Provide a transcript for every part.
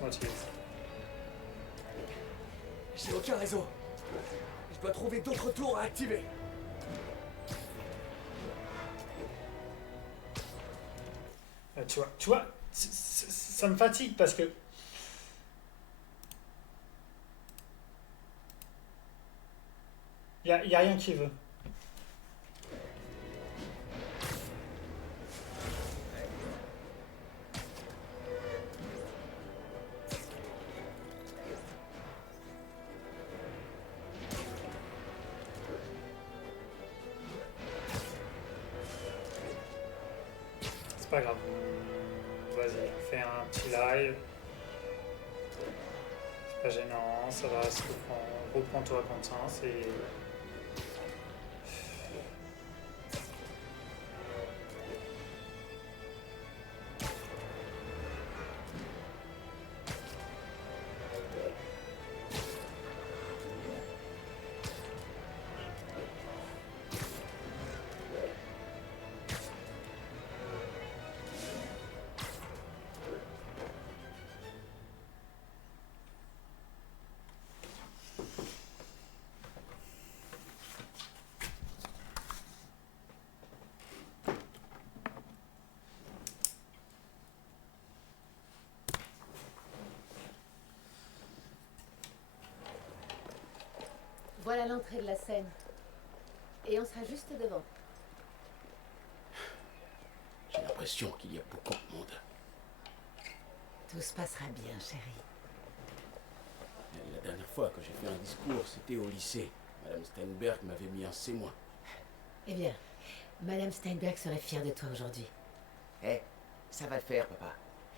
motive. J'ai aucun réseau. Je dois trouver d'autres tours à activer. Tu vois, ça me fatigue parce que y a rien qui veut. C'est pas grave. Vas-y, fais un petit live. C'est pas gênant, ça va, reprends-toi conscience et... Voilà l'entrée de la scène. Et on sera juste devant. J'ai l'impression qu'il y a beaucoup de monde. Tout se passera bien, chérie. La dernière fois que j'ai fait un discours, c'était au lycée. Madame Steinberg m'avait mis un C-. Eh bien, Madame Steinberg serait fière de toi aujourd'hui. Eh, ça va le faire, papa.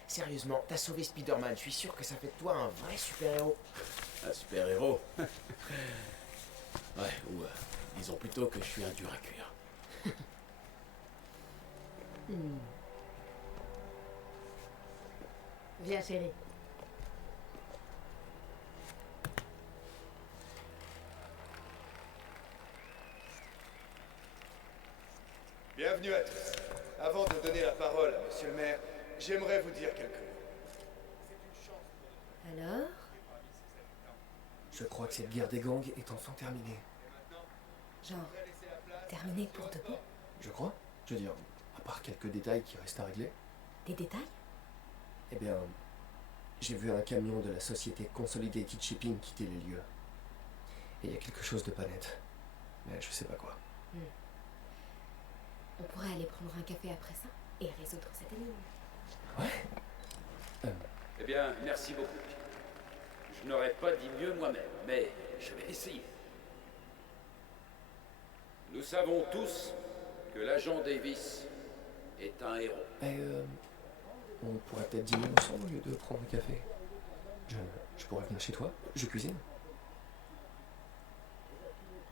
Sérieusement, t'as sauvé Spider-Man. Je suis sûr que ça fait de toi un vrai super-héros. Un super-héros. Ouais, ou disons plutôt que je suis un dur à cuire. Viens, chérie. Bienvenue à tous. Avant de donner la parole à monsieur le maire, j'aimerais vous dire quelques mots. Alors? Je crois que cette guerre des gangs est enfin terminée. Genre, terminé pour de bon? Je crois. Je veux dire, à part quelques détails qui restent à régler. Des détails? Eh bien, j'ai vu un camion de la société Consolidated Shipping quitter les lieux. Et il y a quelque chose de pas net. Mais je sais pas quoi. On pourrait aller prendre un café après ça et résoudre cette énigme. Ouais. Eh bien, merci beaucoup. Je n'aurais pas dit mieux moi-même, mais je vais essayer. Nous savons tous que l'agent Davis est un héros. On pourrait peut-être dîner ensemble au lieu de prendre un café. Je pourrais venir chez toi, je cuisine.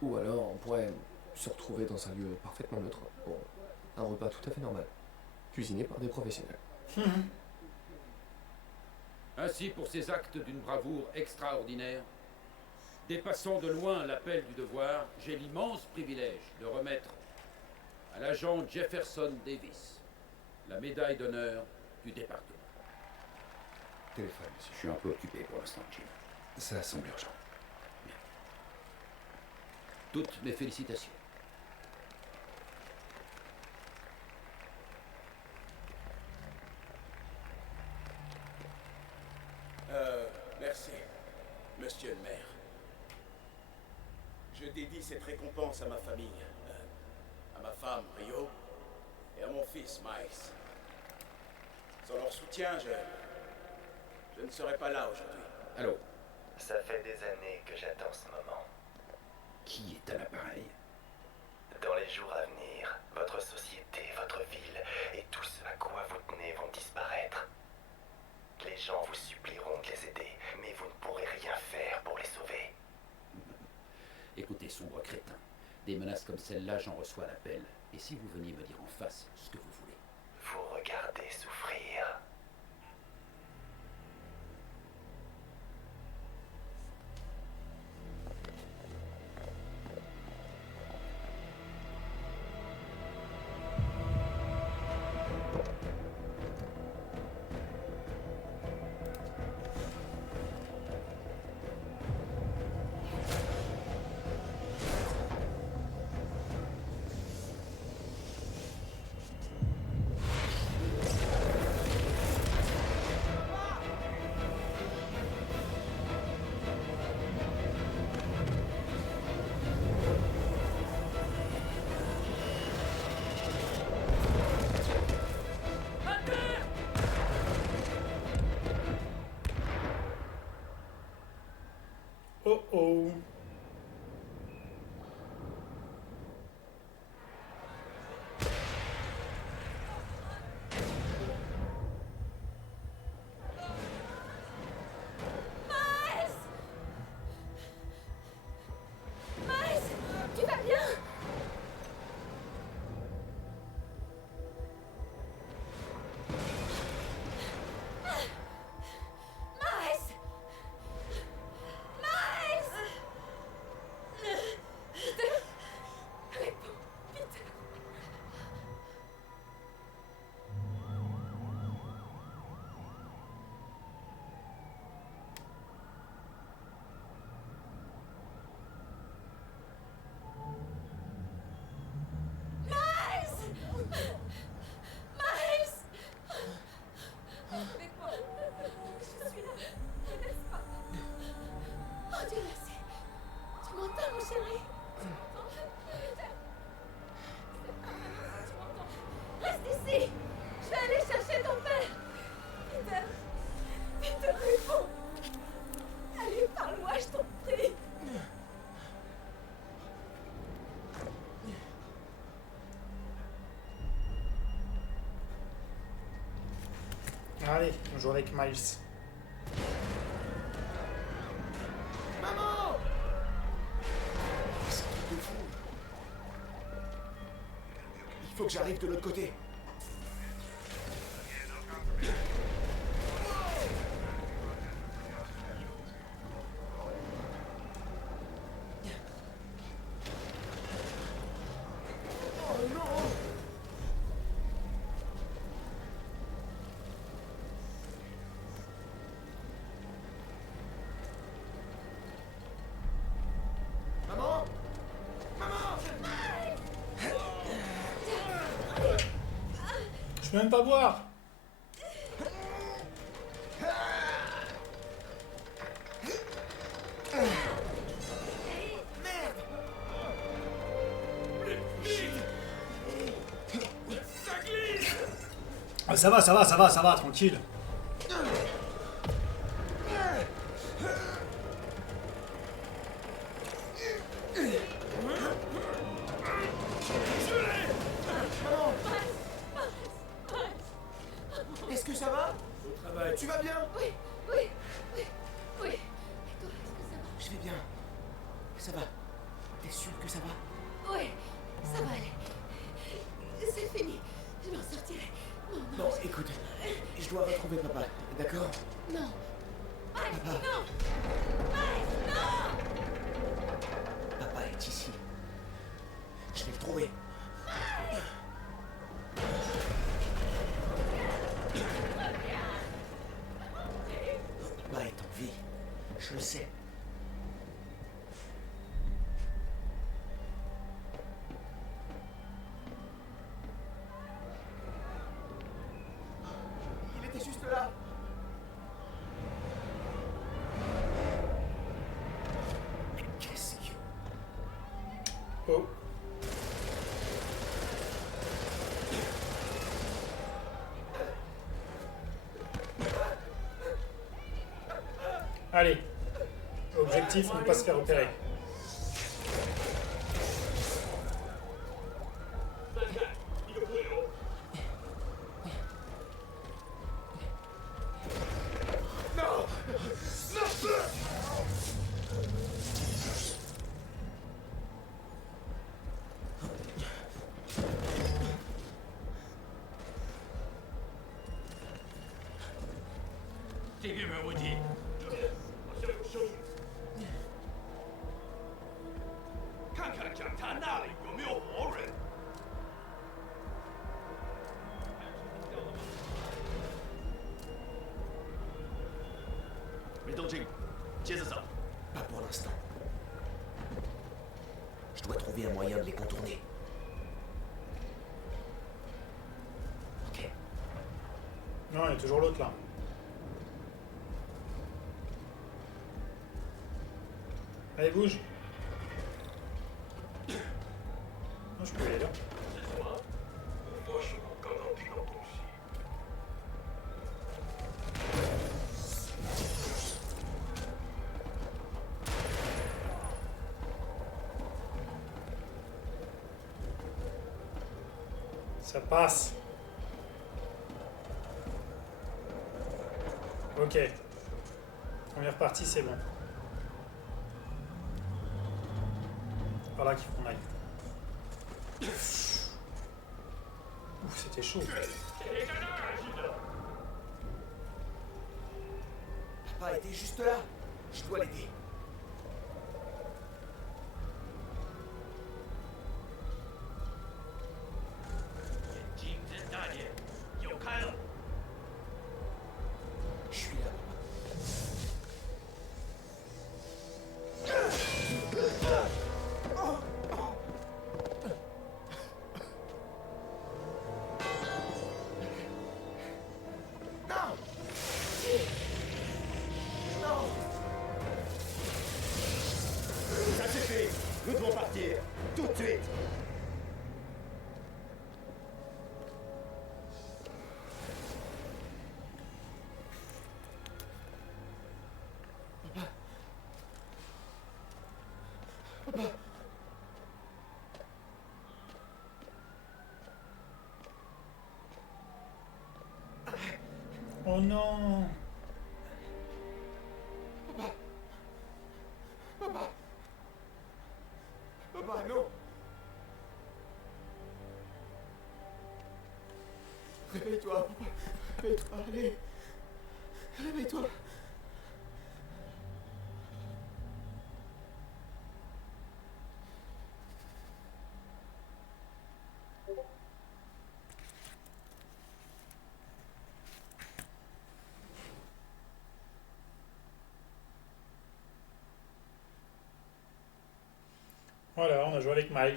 Ou alors on pourrait se retrouver dans un lieu parfaitement neutre. Bon, un repas tout à fait normal. Cuisiné par des professionnels. Ainsi, pour ces actes d'une bravoure extraordinaire, dépassant de loin l'appel du devoir, j'ai l'immense privilège de remettre à l'agent Jefferson Davis la médaille d'honneur du département. Téléphone, monsieur. Je suis un peu occupé pour l'instant, Jim. Ça semble urgent. Toutes mes félicitations. Merci, monsieur le maire. Je dédie cette récompense à ma famille, à ma femme, Rio, et à mon fils, Miles. Sans leur soutien, je ne serais pas là aujourd'hui. Allô, Ça fait des années que j'attends ce moment. qui est à l'appareil? Dans les jours à venir, votre société, votre ville et tout ce à quoi vous tenez vont disparaître. Les gens vous supplieront de les aider, mais vous ne pourrez rien faire pour les sauver. Écoutez, sombre crétin, des menaces comme celle-là, j'en reçois l'appel. Et si vous veniez me dire en face ce que vous voulez? Vous regardez souffrir. Allez, on joue avec Miles. Maman! C'est un truc de fou. Il faut que j'arrive de l'autre côté. Oh non! Maman! Maman! Je peux même pas boire. Ah, ça va, tranquille. Est-ce que ça va? Au travail. Tu vas bien? Oui. Et toi, est-ce que ça Je vais bien. Ça va. T'es sûr que ça va? va? Oui, ça va aller. C'est fini. Je m'en sortirai. Non. Non, écoute. Je dois retrouver papa. D'accord? Non. Papa. Non. Papa est ici. Je vais le trouver. Papa est en vie. Je le sais. Il était juste là. Mais qu'est-ce que... Oh. Allez. Objectif, ne pas se faire opérer. Pas pour l'instant. Je dois trouver un moyen de les contourner. Ok. Non, il y a toujours l'autre là. Allez, bouge. Non, je peux aller là. Ça passe. Ok. Première partie, c'est bon. C'est par là qu'il faut qu'on aille. Ouf, c'était chaud. Papa était juste là. Je dois l'aider. Je suis là, papa. Non! Non! Oh non. Papa, non. Réveille-toi, papa. Réveille-toi, allez. Réveille-toi. Voilà, on a joué avec Miles.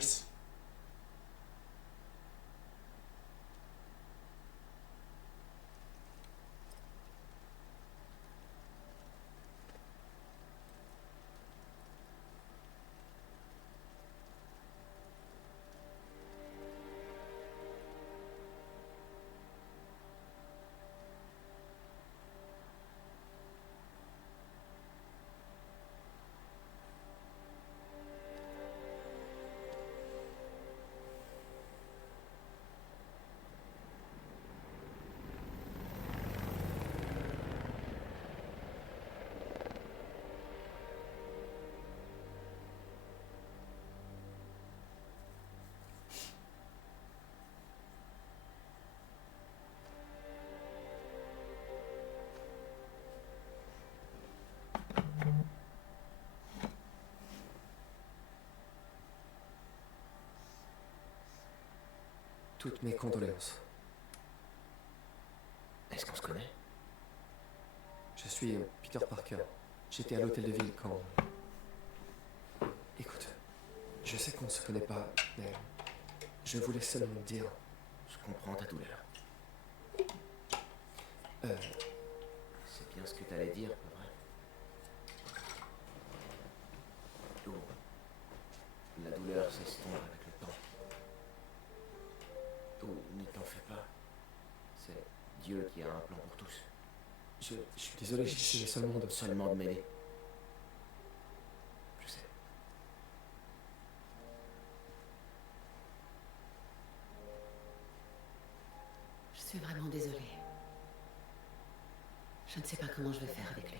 Toutes mes condoléances. Est-ce qu'on se connaît? Je suis Peter Parker. J'étais à l'hôtel de ville quand... Écoute, je sais qu'on ne se connaît pas, mais je voulais seulement te dire... Je comprends ta douleur. C'est bien ce que t'allais dire, pas vrai? Oh. La douleur s'estompe avec le temps. Oh, ne t'en fais pas. C'est Dieu qui a un plan pour tous. Je suis désolé, j'essayais Seulement de m'aider. Je sais. Je suis vraiment désolée. Je ne sais pas comment je vais faire avec lui.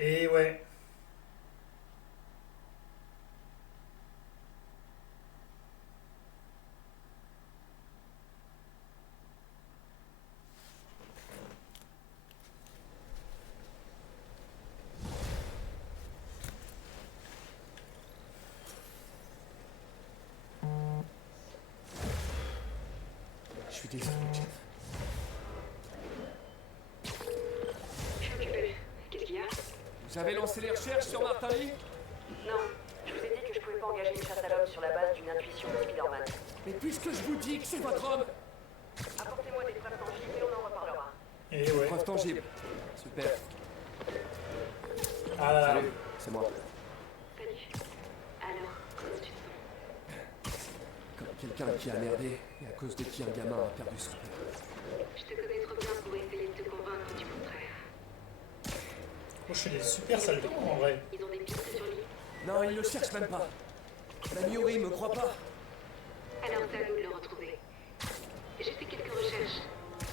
Et ouais. Je suis désolé, Jeff. Je suis occupée. Qu'est-ce qu'il y a? Vous avez lancé les recherches sur Martin Lee? Non, je vous ai dit que je pouvais pas engager une chasse à l'homme sur la base d'une intuition de Spider-Man. Mais puisque je vous dis que c'est votre homme... Apportez-moi des preuves tangibles et on en reparlera. Et ouais. Preuve tangible. Super. Ah là là. Salut, c'est moi. Salut. Alors, comment tu te sens? Comme quelqu'un qui a merdé et à cause de qui un gamin a perdu son père. Je te connais trop bien pour essayer de te convaincre du contraire. Oh, je fais des super sales coups en vrai. Ils ont des pistes sur lui. Non, il le cherche même pas. La Miori me croit pas. Alors c'est à nous de le retrouver. J'ai fait quelques recherches.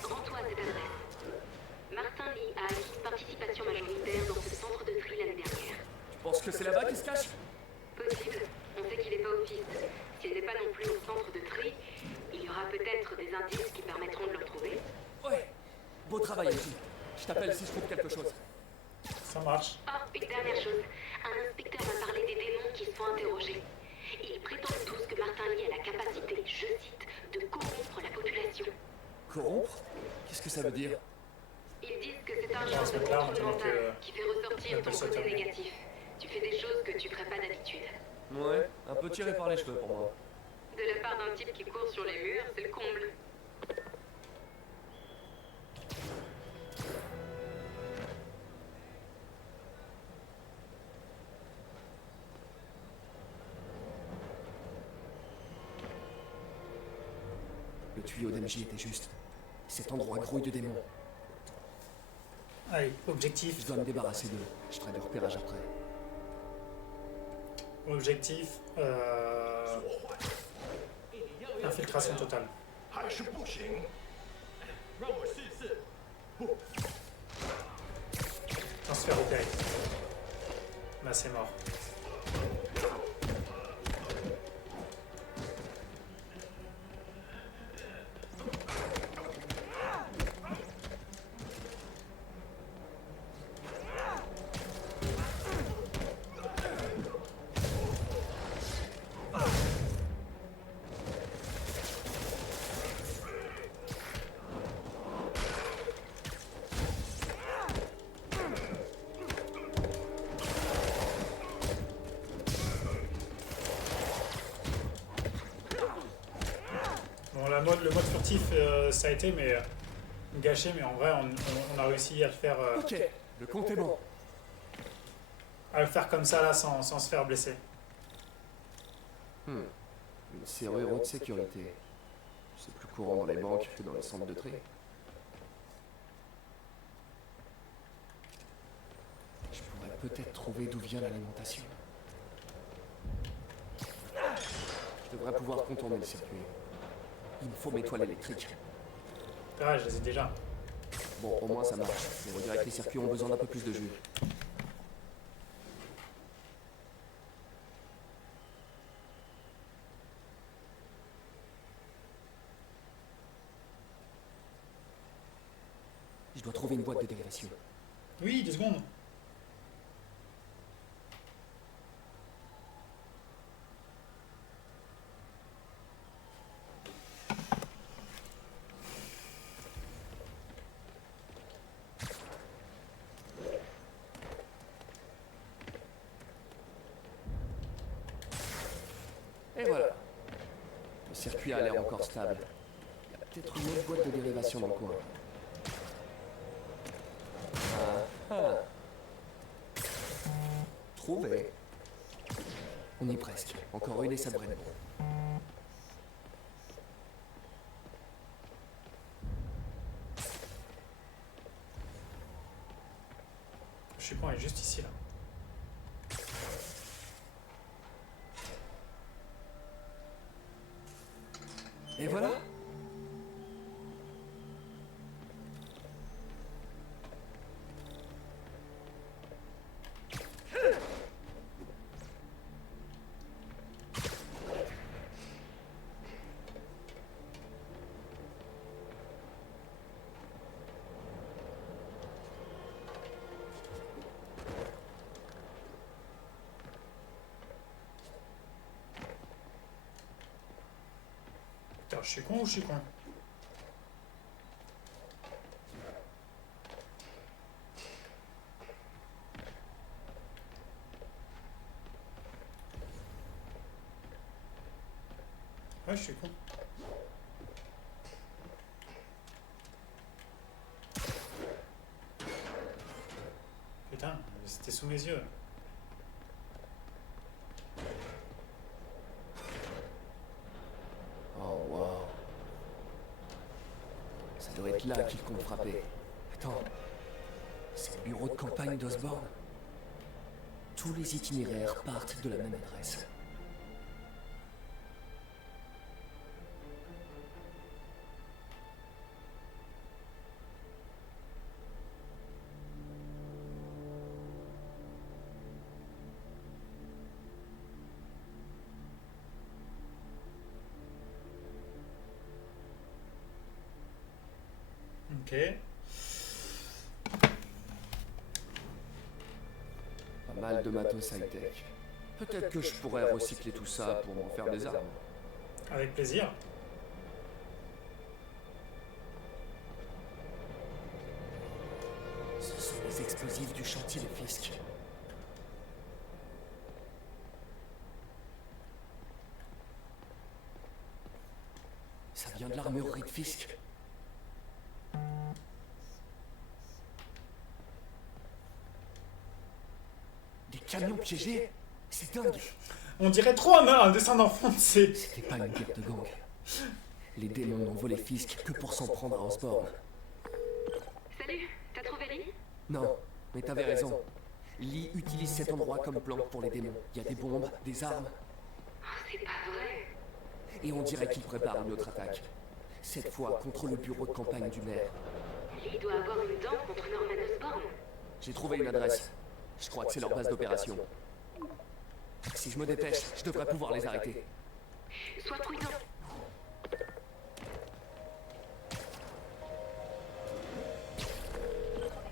Rends-toi à cette adresse. Martin Lee a acquis une participation majoritaire dans ce centre de tri l'année dernière. Tu penses que c'est là-bas qu'il se cache? Possible. On sait qu'il n'est pas au piste. S'il n'est pas non plus au centre de tri, il y aura peut-être des indices qui permettront de le retrouver. Ouais. Beau travail, Agile. Je t'appelle si je trouve quelque chose. Ça marche. Oh, une dernière chose. Un inspecteur m'a parlé des démons qui se font interroger. Ils prétendent tous que Martin Lee a la capacité, je cite, de corrompre la population. Corrompre? Qu'est-ce que ça veut dire? Ils disent que c'est un Dans genre ce de mec-là, on contrôle dirait que- mental qui fait ressortir on ton appelle ça côté Terminator. négatif. Tu fais des choses que tu ferais pas d'habitude. Ouais, un peu tiré par les cheveux pour moi. De la part d'un type qui court sur les murs, c'est le comble. Le tuyau d'MJ était juste. Cet endroit grouille de démons. Allez, objectif. Je dois me débarrasser d'eux. Je ferai du repérage après. Objectif, infiltration totale. 还是不行。让我试试。不， Transfert opéré. Bah c'est mort. Bon, le mode furtif, ça a été mais gâché, mais en vrai, on a réussi à le faire, Ok, le compte est bon. à le faire comme ça là, sans se faire blesser. Une serrure haute sécurité. C'est plus courant dans les banques que dans les centres de tri. Je pourrais peut-être trouver d'où vient l'alimentation. Je devrais pouvoir contourner le circuit. Il me faut mes toiles électriques. Ah, je les ai déjà. Bon, au moins ça marche. Mais on dirait que les circuits ont besoin d'un peu plus de jus. Je dois trouver une boîte de dérivation. Oui, 2 secondes. Et voilà. Le circuit a l'air encore stable. Il y a peut-être une autre boîte de dérivation dans le coin. Trouvé. On y est presque. Encore une et ça devrait être bon. Je suis con, il est juste ici là. Et voilà. Putain, je suis con ou je suis con? Ouais, je suis con. Putain, c'était sous mes yeux. Oh wow. Ça doit être là qu'ils comptent frapper. Attends. C'est le bureau de campagne d'Osborne. Tous les itinéraires partent de la même adresse. Ok. Pas mal de matos high-tech. Peut-être que je pourrais recycler tout ça pour m'en faire des armes. Avec plaisir. Ce sont les explosifs du chantier de Fisk. Ça vient de l'armurerie de Fisk. Des camions piégés? C'est dingue. On dirait trop un dessin d'enfant, c'est. C'était pas une guerre de gang. Les démons n'ont volé Fisk que pour s'en prendre à Osborne. Salut, t'as trouvé Lee? Non, mais t'avais raison. Lee utilise cet endroit comme planque pour les démons. Il y a des bombes, des armes, Oh, c'est pas vrai. et on dirait qu'il prépare une autre attaque. Cette fois contre le bureau de campagne du maire. Lee doit avoir une dent contre Norman Osborn. J'ai trouvé une adresse. Je crois que c'est leur base d'opération. Si je me dépêche, je devrais pouvoir les arrêter. Sois prudent.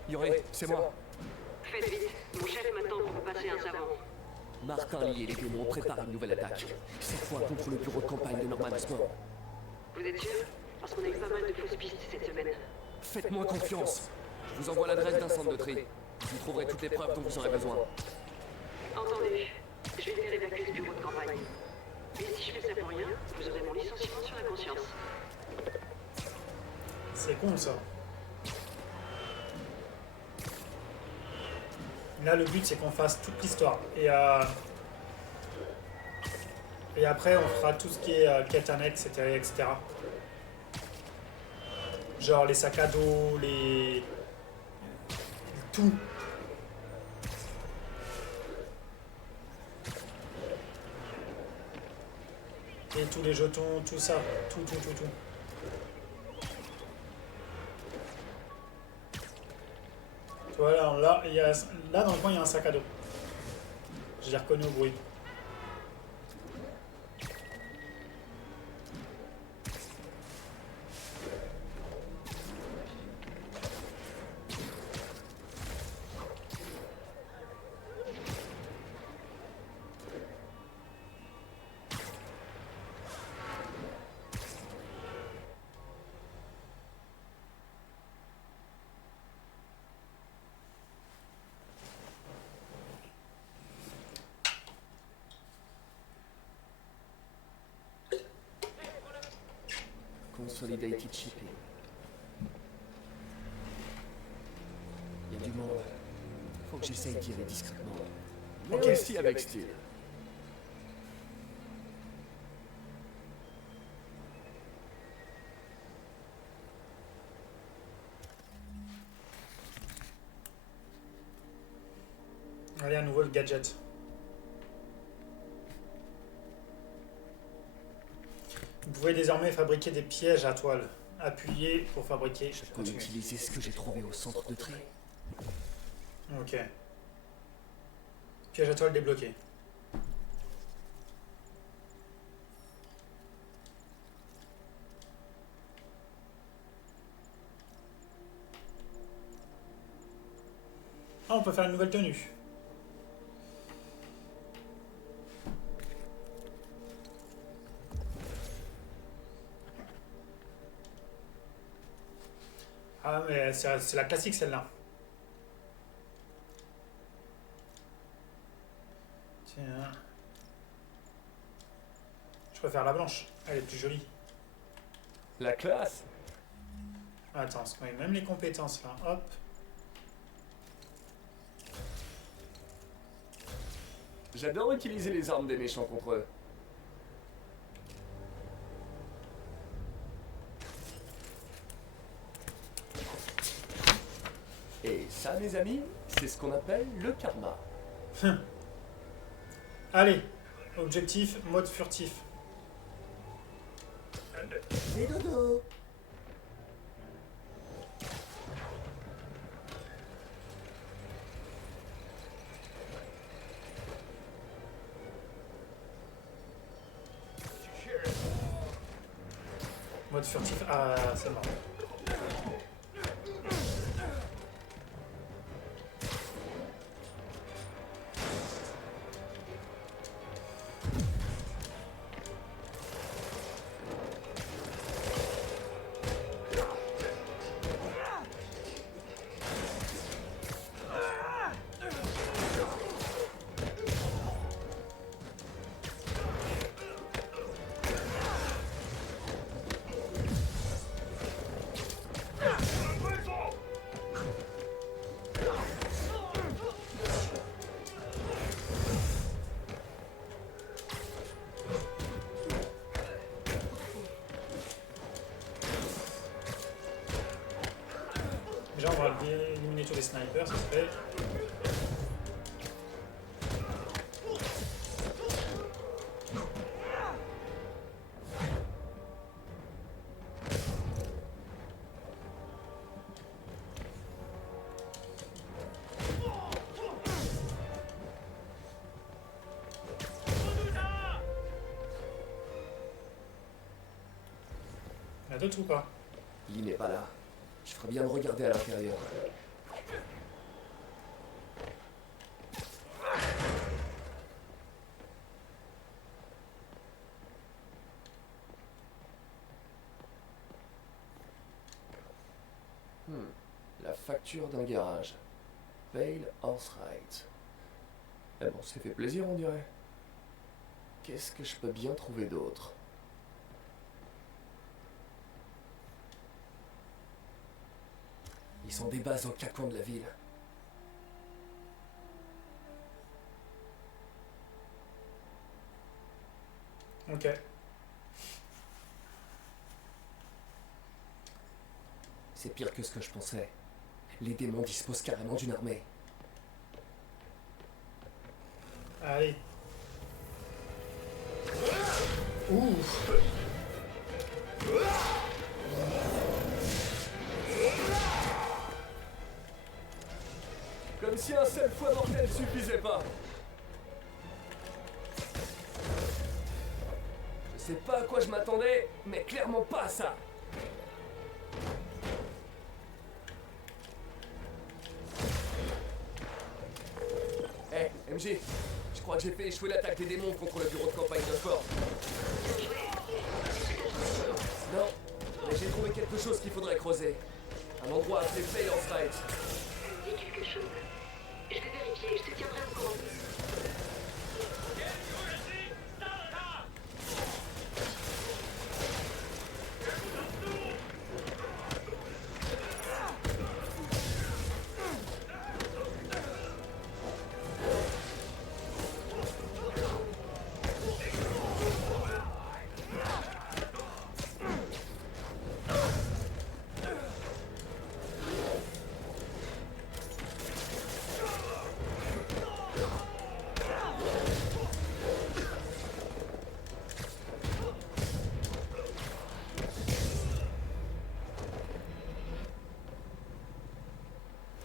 Yoré, c'est moi. Faites vite. Mon chef m'attend pour me passer un savant. Martin Lee et les démons préparent une nouvelle attaque. Cette fois contre le bureau de campagne de Norman Osborn. Vous êtes sûr? Parce qu'on a eu pas mal de fausses pistes cette semaine. Faites-moi confiance. Je vous envoie l'adresse d'un centre de tri. Vous trouverez toutes les preuves dont vous aurez besoin. Entendu. Je vais faire évacuer ce bureau de campagne. Et si je fais ça pour rien, vous aurez mon licenciement sur la conscience. C'est con ça. Là, le but, c'est qu'on fasse toute l'histoire. Et après, on fera tout ce qui est quête annexe, etc. Genre les sacs à dos, les... tout. Et tous les jetons, tout ça. Tout. Voilà, là, dans le coin, il y a un sac à dos. Je l'ai reconnu au bruit. Consolidated Shipping. Il y a du monde. Faut que j'essaye d'y aller discrètement. Mais Ok. aussi avec style. Allez, à nouveau le gadget. Vous pouvez désormais fabriquer des pièges à toile. Appuyez pour fabriquer. Je peux Continuez. utiliser ce que j'ai trouvé au centre de tri. Ok. Piège à toile débloqué. Ah, on peut faire une nouvelle tenue. Ah, mais c'est la classique celle-là. Tiens. Je préfère la blanche. Elle est plus jolie. La classe. Attends, parce qu'on a même les compétences là. Hop. J'adore utiliser les armes des méchants contre eux. Et ça, mes amis, c'est ce qu'on appelle le karma. Allez. Objectif, mode furtif. C'est dodo. Mode furtif. Ah, c'est mort. Déjà, on va éliminer tous les snipers, ça se fait. d'autres ou pas? Lee n'est pas là. Je ferais bien de regarder à l'intérieur. La facture d'un garage. Pale Horse Rides. Eh bon, ça fait plaisir, on dirait. Qu'est-ce que je peux bien trouver d'autre? Ils sont des bases aux quatre coins de la ville. Ok. C'est pire que ce que je pensais. Les démons disposent carrément d'une armée. Allez. Ouh. Comme si un seul fois mortel suffisait pas. Je sais pas à quoi je m'attendais, mais clairement pas à ça. Hé, MJ, je crois que j'ai fait échouer l'attaque des démons contre le bureau de campagne de sport. Non, mais j'ai trouvé quelque chose qu'il faudrait creuser. Un endroit appelé Pale Horse Rides. Ça me dit quelque chose. Je vais vérifier, je te tiendrai au courant.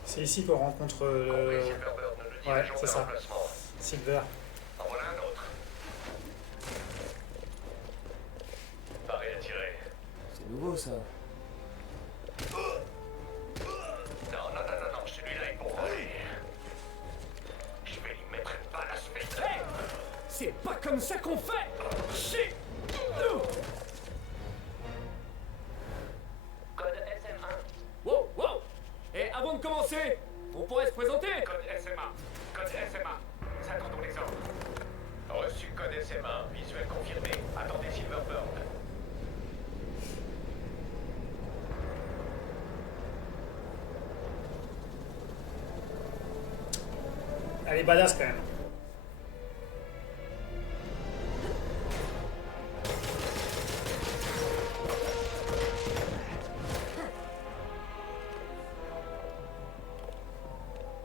C'est ici qu'on rencontre ouais, c'est ça. Silver. En voilà un autre. Pareil à tirer. C'est nouveau ça. Non, celui-là est pour voler. Je vais lui mettre une balle à ce mec. Hey, c'est pas comme ça qu'on fait. Shit. Code SM1. Wow, wow. Et avant de commencer, on pourrait se présenter. Code SMA. Code SMA. Attendons les ordres. Reçu code SMA. Visuel confirmé. Attendez Silverburn. Elle est badass quand même.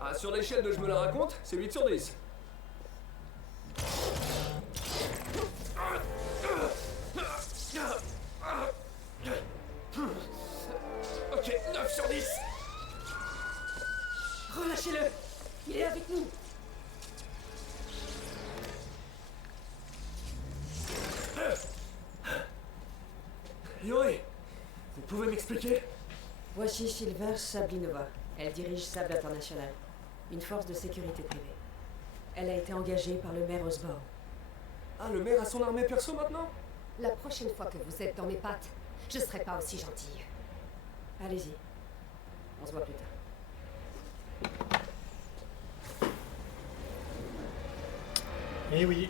Ah, sur l'échelle de je me la raconte, c'est 8 sur 10. Ok, 9 sur 10. Relâchez-le. Il est avec nous. Yuri, vous pouvez m'expliquer? Voici Silver Sablinova. Elle dirige Sable International, une force de sécurité privée. Elle a été engagée par le maire Osborne. Ah, le maire a son armée perso maintenant? La prochaine fois que vous êtes dans mes pattes, je serai pas aussi gentille. Allez-y. On se voit plus tard. Et oui.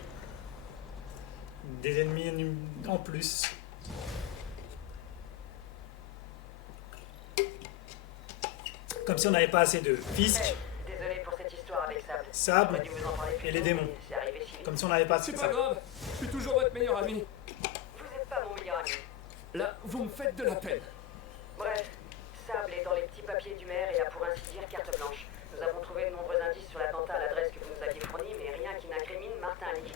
Des ennemis en plus. Comme si on n'avait pas assez de Fisk, Désolé pour cette histoire avec Sable. Sable et les démons. C'est arrivé si vite. Comme si on n'avait pas assez C'est de pas ça. grave, je suis toujours votre meilleur ami. Vous n'êtes pas mon meilleur ami. Là, vous me faites de la peine. Bref, Sable est dans les petits papiers du maire et a pour ainsi dire carte blanche. Nous avons trouvé de nombreux indices sur l'attentat à l'adresse que vous nous aviez fournie, mais rien qui n'incrimine Martin Lee.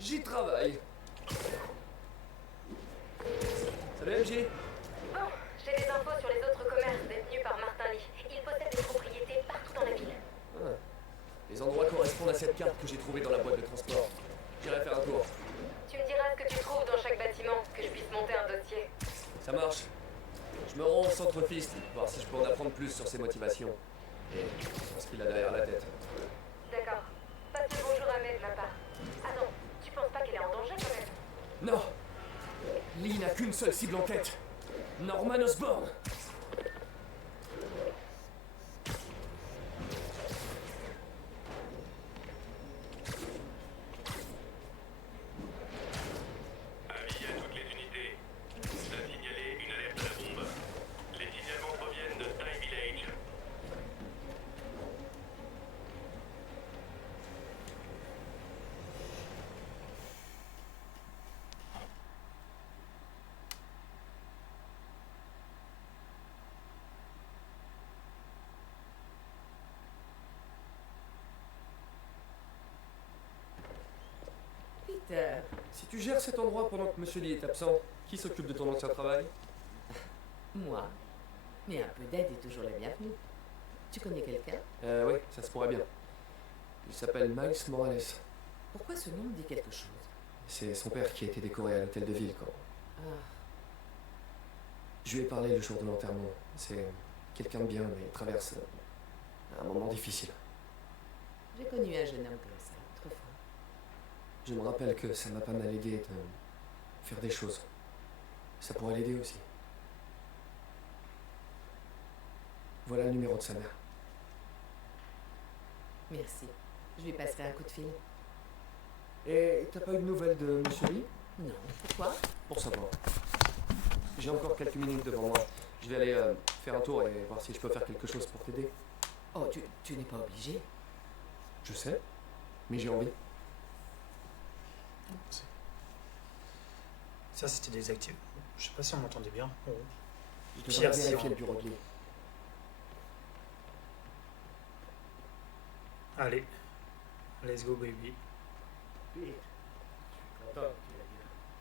J'y travaille. Salut MJ. Bon, j'ai des infos sur les autres commerces détenus par Martin Lee. Il possède des propriétés partout dans la ville. Ah. Les endroits correspondent à cette carte que j'ai trouvée dans la boîte de transport. J'irai faire un tour. Tu me diras ce que tu trouves dans chaque bâtiment, que je puisse monter un dossier. Ça marche. Je me rends au centre Fist, voir si je peux en apprendre plus sur ses motivations. Et sur ce qu'il a derrière la tête. D'accord. Passe le bonjour à Meg de ma part. Attends, tu penses pas qu'elle est en danger quand même? Non! Lee n'a qu'une seule cible en tête. Norman Osborn! Avis à toutes les unités. Ça a signalé une alerte à la bombe. Les signalements proviennent de Time Village. Peter, Si tu gères cet endroit pendant que Monsieur Lee est absent, qui s'occupe de ton ancien travail? moi. Mais un peu d'aide est toujours la bienvenue. Tu connais quelqu'un? Oui, ça se pourrait bien. Il s'appelle Miles Morales. Pourquoi ce nom me dit quelque chose? C'est son père qui a été décoré à l'hôtel de ville quand... Ah, Je lui ai parlé le jour de l'enterrement. C'est quelqu'un de bien, mais il traverse un moment difficile. j'ai connu un jeune homme comme ça, autrefois. Je me rappelle que ça m'a pas mal aidé de faire des choses. Ça pourrait l'aider aussi. Voilà le numéro de sa mère. Merci. Je lui passerai un coup de fil. Et t'as pas eu de nouvelles de Monsieur Lee? Non, pourquoi? Pour savoir. J'ai encore quelques minutes devant moi. Je vais aller faire un tour et voir si je peux faire quelque chose pour t'aider. Oh, tu n'es pas obligé. Je sais, mais j'ai envie. Ça, c'était désactivé. Je sais pas si on m'entendait bien. Oh. Je Pire, devrais si vérifier on- le bureau de Lee. Allez. Let's go, baby.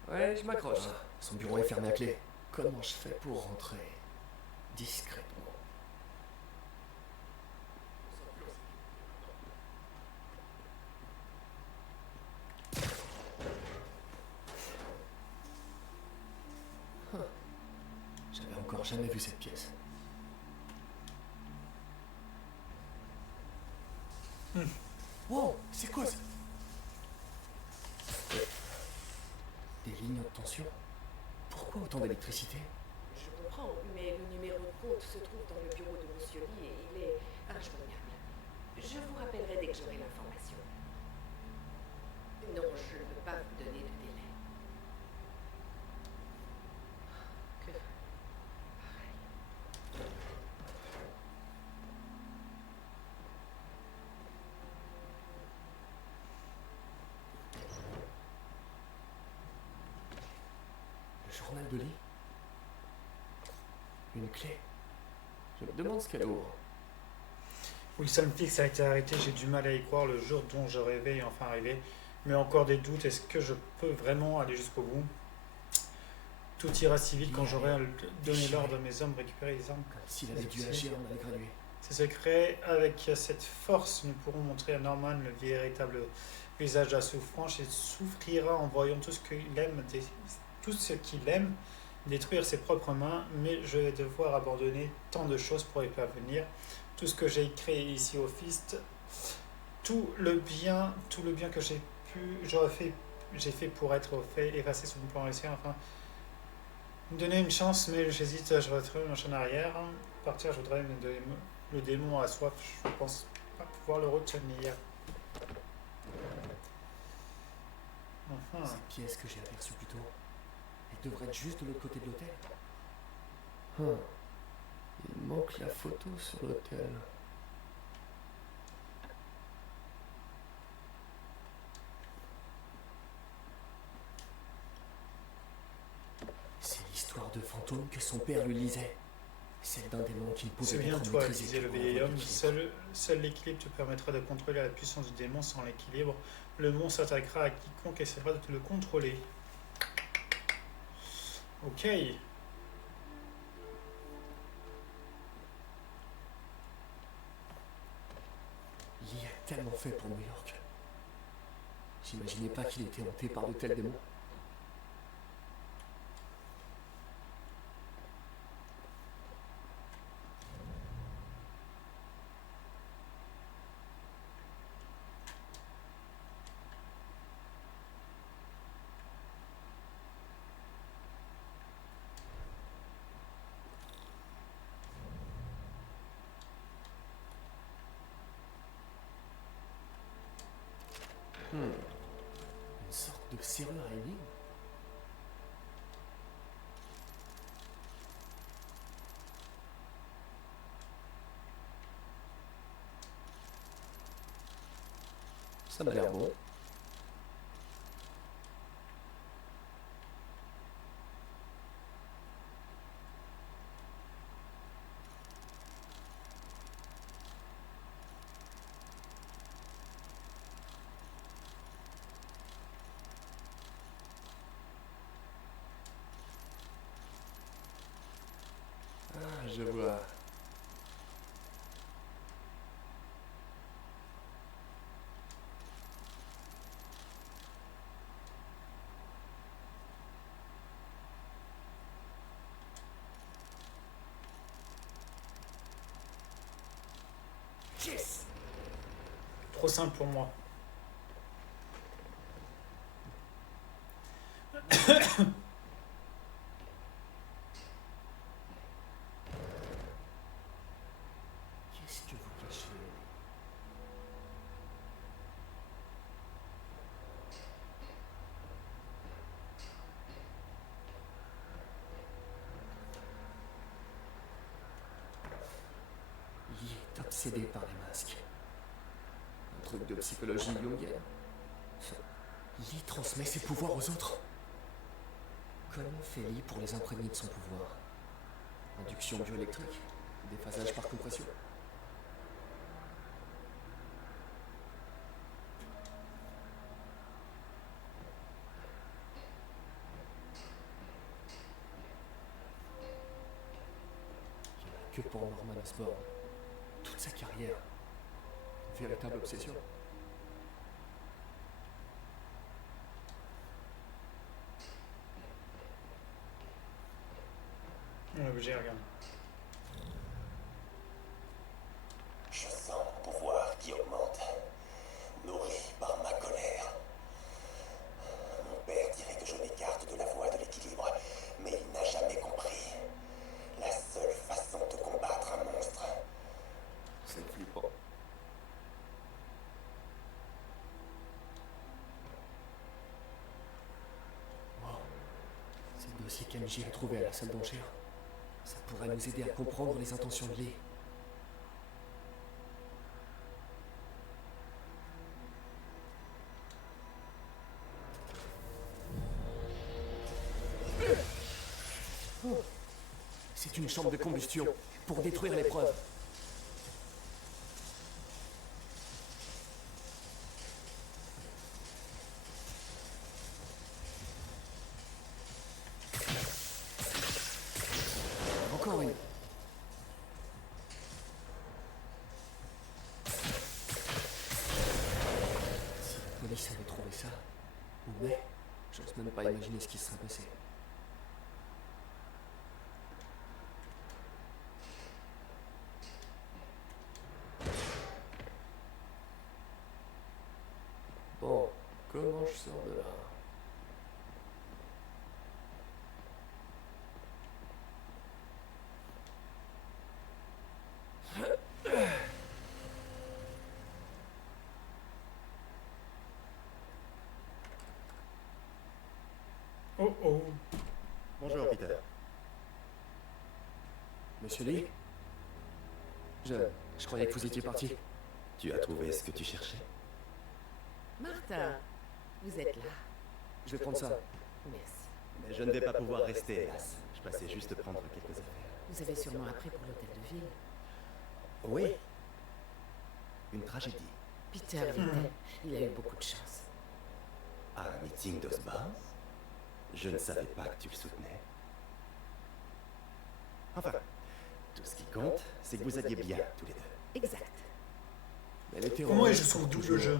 Ouais, je m'accroche. Son bureau est fermé à clé. Comment je fais pour rentrer discrètement? J'avais encore jamais vu cette pièce. Wow, c'est quoi ça? Des lignes de tension? Pourquoi autant d'électricité? Je comprends, mais le numéro de compte se trouve dans le bureau de Monsieur Lee et il est injoignable. Je vous rappellerai dès que j'aurai l'information. Non, je ne peux pas vous donner de délai. Que pareil. Le journal de Lee? Une clé? Je me demande ce qu'elle ouvre. Wilson Fix a été arrêté, j'ai du mal à y croire. Le jour dont je rêvais est enfin arrivé. Mais encore des doutes, est-ce que je peux vraiment aller jusqu'au bout? Tout ira si vite quand j'aurai donné l'ordre à mes hommes de récupérer les armes. Comme s'il avait dû agir malgré lui. Ces secrets, avec cette force, nous pourrons montrer à Norman le véritable visage de la souffrance. Il souffrira en voyant tout ce qu'il aime, détruire ses propres mains, mais je vais devoir abandonner tant de choses pour y parvenir. Tout ce que j'ai créé ici au Fist, tout le bien que j'ai fait pour être fait, effacer son plan ici, enfin. Me donner une chance, mais j'hésite, je retrouve une chaîne arrière. Partir, je voudrais, mais le démon a soif, je pense pas pouvoir le retenir. Enfin. Cette pièce que j'ai aperçue plus tôt, elle devrait être juste de l'autre côté de l'hôtel. Il manque la photo sur l'hôtel. C'est l'histoire de fantôme que son père lui lisait. Celle d'un démon qu'il pouvait être Souviens-toi, maîtrisé disait le pour vieil avoir homme, l'équilibre. seul l'équilibre te permettra de contrôler la puissance du démon. Sans l'équilibre, le monstre s'attaquera à quiconque essaiera de te le contrôler. Ok. Lee a tellement fait pour New York. J'imaginais pas qu'il était hanté par de tels démons. Une sorte de serrure à énigme. Ça m'a l'air bon. Ah, je vois. Yes! Trop simple pour moi. Qu'est-ce que vous cachez? Il est obsédé par les masques. Un truc de psychologie jungienne. Lee transmet ses pouvoirs aux autres. Comme fait Lee pour les imprégner de son pouvoir. Induction bioélectrique, déphasage par compression. Il n'y en a que pour Norman Osborn. Toute sa carrière. Une véritable obsession. On est obligé, regarde. Je sens un pouvoir qui augmente, nourri par ma colère. Mon père dirait que je m'écarte de la voie de l'équilibre, mais il n'a jamais compris. La seule façon de combattre un monstre. C'est flippant. Wow. C'est le dossier qu'Angie a trouvé à la salle d'enchères. Ça pourrait nous aider à comprendre les intentions de Lee. C'est une chambre de combustion pour détruire les preuves. Encore une. Si la police avait trouvé ça, ou mais, j'ose même pas imaginer ce qui se serait passé. Bon, comment je sors de là? Oh oh. Bonjour, Peter. Monsieur Lee? Je croyais que vous étiez parti. Tu as trouvé ce que tu cherchais? Martin, vous êtes là. Je vais prendre ça. Merci. Mais je ne vais pas pouvoir rester, hélas. Je passais juste prendre quelques affaires. Vous avez sûrement appris pour l'hôtel de ville. Oui. Une tragédie. Peter Little, il a eu beaucoup de chance. À un meeting d'Osborn? Je ne savais pas que tu le soutenais. Enfin, tout ce qui compte, c'est que vous alliez bien, tous les deux. Exact. Mais les Comment ils terroristes jouent font double toujours. jeu?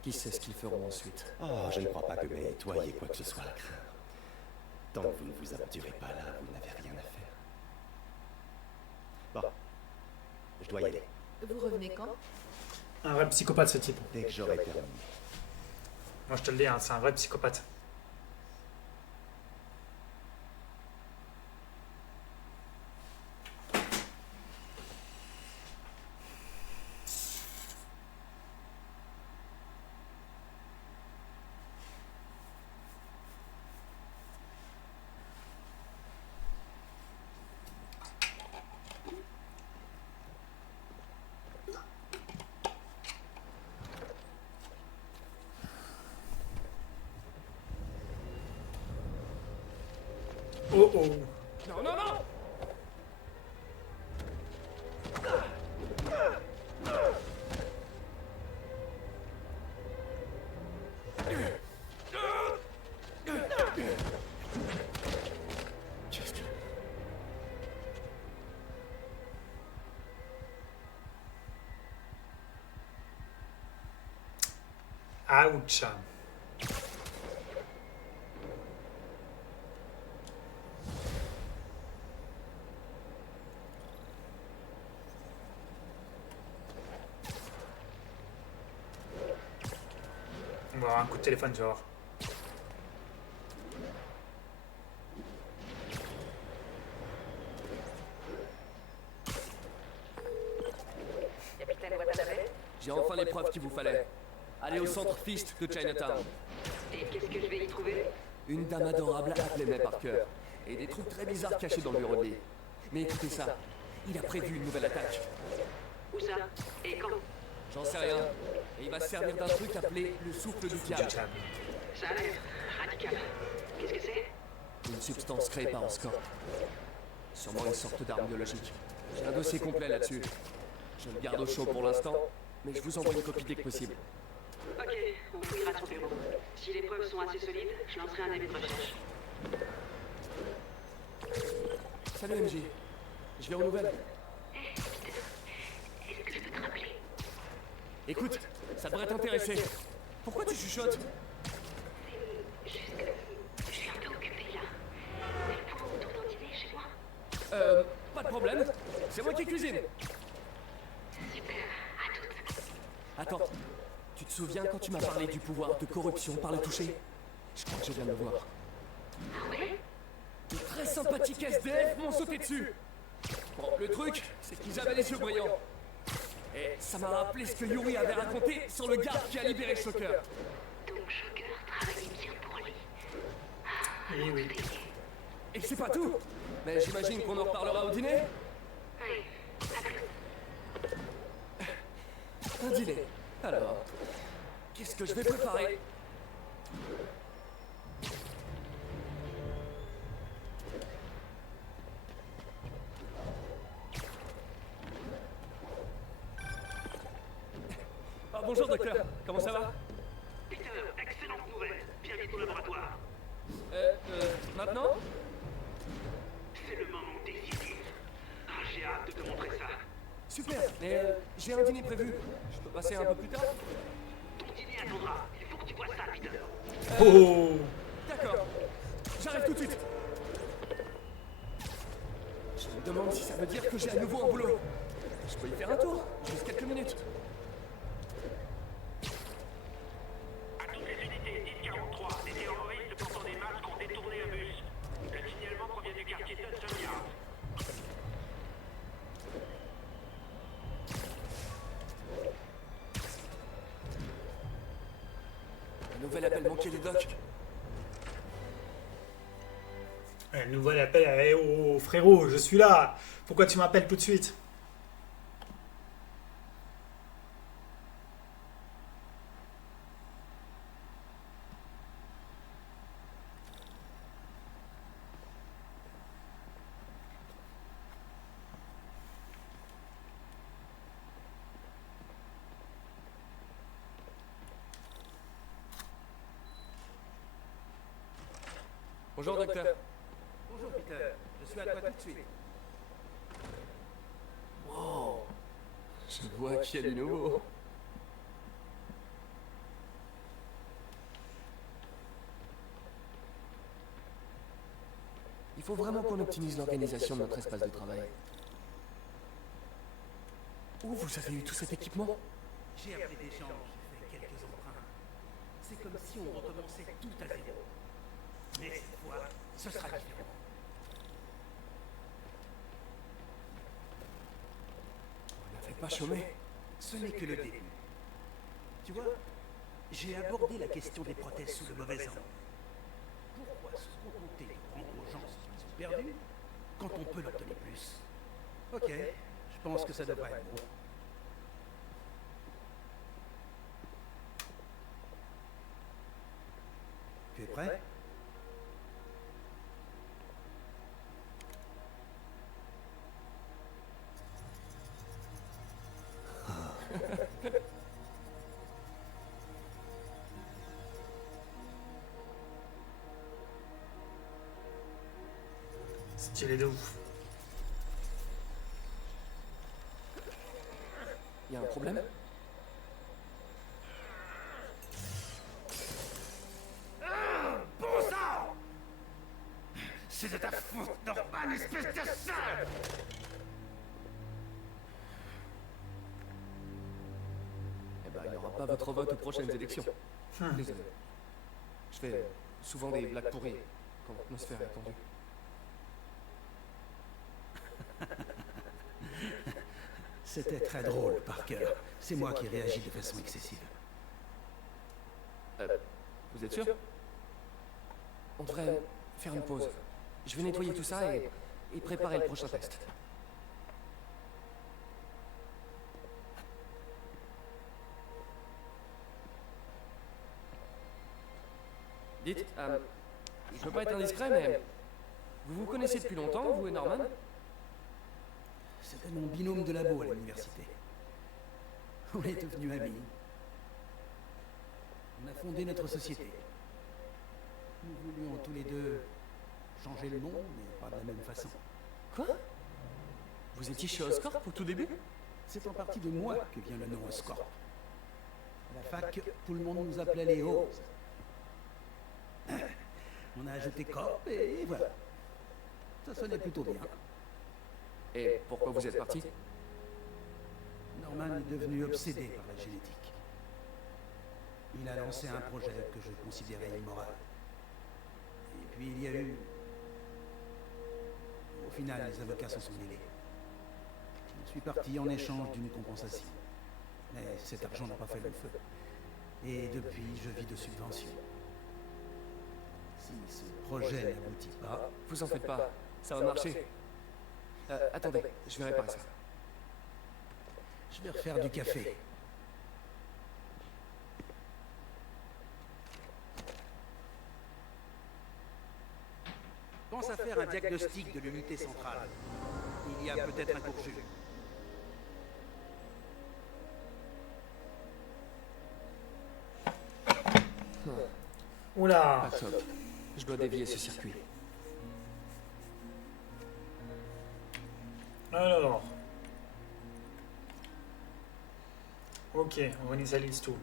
Qui sait ce qu'ils feront ensuite? Oh, je ne crois pas que May et toi ayez quoi que ce soit à craindre. Tant que vous ne vous aventurez pas là, vous n'avez rien à faire. Bon, je dois y aller. Vous revenez quand? Un vrai psychopathe, ce type. Dès que j'aurai terminé. Moi, je te le dis, hein, c'est un vrai psychopathe. oh. Non, non, non! Qu'est-ce que... Ouch. On va avoir un coup de téléphone, tu vas voir. Capitaine Watanabe? J'ai enfin les preuves qu'il vous fallait. Allez au centre Fist de Chinatown. Et qu'est-ce que je vais y trouver? Une dame adorable appelée May Parker. Et des trucs très bizarres cachés dans le bureau de lit. Mais écoutez ça, il a prévu une nouvelle attaque. Où ça? Et quand? J'en sais rien. Et il va se servir d'un truc appelé le souffle du diable. Ça a l'air radical. Qu'est-ce que c'est? Une substance créée par Oscorp. Sûrement une sorte d'arme biologique. J'ai un dossier complet là-dessus. Je le garde au chaud pour l'instant, mais je vous envoie une copie dès que possible. Ok, on fouillera son bureau. Si les preuves sont assez solides, je lancerai un avis de recherche. Salut MJ. Je vais aux nouvelles. Est-ce que je peux te rappeler? Écoute, ça devrait t'intéresser. Pourquoi tu chuchotes? C'est juste que je suis un peu occupée là. Elle pourra retourner en dîner chez moi? Pas de problème. C'est moi qui cuisine. Super, à toutes. Attends, tu te souviens quand tu m'as parlé du pouvoir de corruption par le toucher? Je crois que je viens de le voir. Ah ouais? De très sympathiques SDF m'ont sauté dessus. Bon, le truc, c'est qu'ils avaient les yeux brillants. Et ça m'a rappelé ce que Yuri avait raconté sur le garde qui a libéré Shocker. Donc Shocker travaillait bien pour lui. Eh oui. Et c'est pas tout. Mais j'imagine qu'on en reparlera au dîner. Oui, Un dîner. Alors, qu'est-ce que je vais préparer? Ah, bonjour docteur, comment ça va? Peter, excellente nouvelle. Bienvenue au laboratoire. Maintenant? C'est le moment décisif. Ah, j'ai hâte de te montrer ça. Super, mais j'ai un dîner prévu. Je peux passer un peu plus tard? Ton dîner attendra. Il faut que tu vois ça, Peter. Oh. D'accord, j'arrive tout de suite. Je me demande si ça veut dire que j'ai à nouveau un boulot. Je peux y faire un tour, juste quelques minutes. À toutes les unités, 1043, des terroristes portant des masques ont détourné un bus. Le signalement provient du quartier Hudson Yard. Un nouvel appel manqué des docs. Un nouvel appel à oh, frérot, je suis là. Pourquoi tu m'appelles tout de suite? Bonjour docteur. Bonjour Peter, je suis à toi tout de suite. Wow. Je vois qu'il y a du nouveau. Il faut vraiment qu'on optimise l'organisation de notre espace de travail. Où vous avez eu tout cet équipement? J'ai appelé des gens, j'ai fait quelques emprunts. C'est comme si on recommençait tout à zéro. Mais cette fois, ce sera différent. On n'avait pas chômé. Ce n'est que le début. Tu vois, j'ai abordé la question des prothèses sous le mauvais angle. Pourquoi se contenter de rendre aux gens ce qu'ils ont perdu quand on peut leur donner plus? Ok, je pense que ça devrait être bon. Tu es prêt? Stylé de ouf. Y a un problème? Bon sang! C'est de ta faute, Norman, espèce de sale! Eh ben, il n'y aura pas votre vote aux prochaines élections. Désolé. Je fais souvent des blagues pourries quand l'atmosphère est tendue. C'était très drôle, Parker. C'est moi qui réagis de façon excessive. Vous êtes sûr? On devrait faire une pause. Je vais nettoyer tout ça et préparer le prochain test. Dites, je veux pas être indiscret, mais vous vous connaissez depuis longtemps, vous et Norman? C'était mon binôme de labo à l'université. On est devenus amis. On a fondé notre société. Nous voulions tous les deux changer le monde, mais pas de la même façon. Quoi? Vous étiez chez Oscorp au tout début? C'est en partie de moi que vient le nom Oscorp. À la fac, tout le monde nous appelait les O's. On a ajouté Corp et voilà. Ça sonnait plutôt bien. Et pourquoi vous êtes parti? Norman est devenu obsédé par la génétique. Il a lancé un projet que je considérais immoral. Et puis il y a eu... Au final, les avocats s'en sont mêlés. Je suis parti en échange d'une compensation. Mais cet argent n'a pas fait le feu. Et depuis, je vis de subventions. Si ce projet n'aboutit pas... Vous en faites pas, ça va marcher. Attendez, je vais réparer ça. Je vais refaire du café. Pense à faire un diagnostic de l'unité centrale. Il y a peut-être un court-jus. Oula! Pas top. Je dois dévier ce circuit. Alors. Ok, on initialise tout.